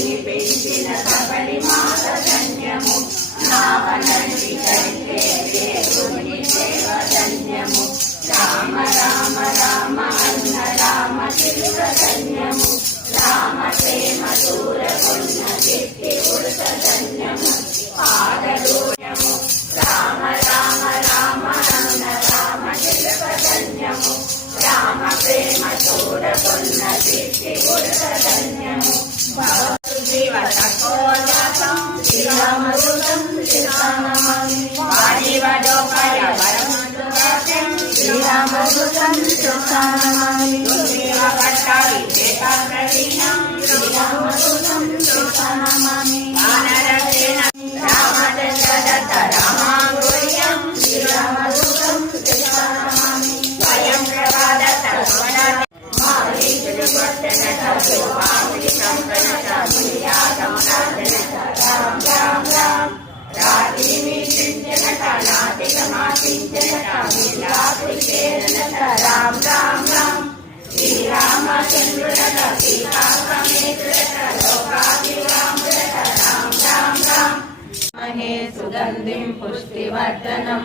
సతిని పెంచిన సబలి మాత ధన్యము నావనంది కంటే దేవుని సేవ ధన్యము రామ రామ రామ అన్న రామ చిలుక ధన్యము రామ ప్రేమ దూరకున్న చిట్టి ఉడత ధన్యము పాదరూయము రామ రామ రామ అన్న రామ చిలుక ధన్యము రామ ప్రేమ దూరకున్న చిట్టి ఉడత ధన్యము జీవతకోజాతం శ్రీరామదూతం శ్రీరామనమామి వాడివడోపయ వరమందురాజం శ్రీరామదూతం శ్రీరామనమామి దుర్దేవకట్టారి దేవప్రవీణం శ్రీరామదూతం శ్రీరామనమామి వానరసేన రామదశరథ రామాంగుర్యం శ్రీరామదూతం శ్రీరామనమామి స్వయం ప్రభాదత రమణ మారీచుడు వర్ధనత శోభాముని సంపన్నత మునియాగం రాజనత రామ రామ రామ రాతిని చింతనత నాతికమాచింతనత విలాపుచేరనత రామ రామ రామ శ్రీరామచంద్రునత సీతాసమేతురత లోకాభిరామురత రామ రామ రామ మహే సుగంధిం పుష్టివర్ధనం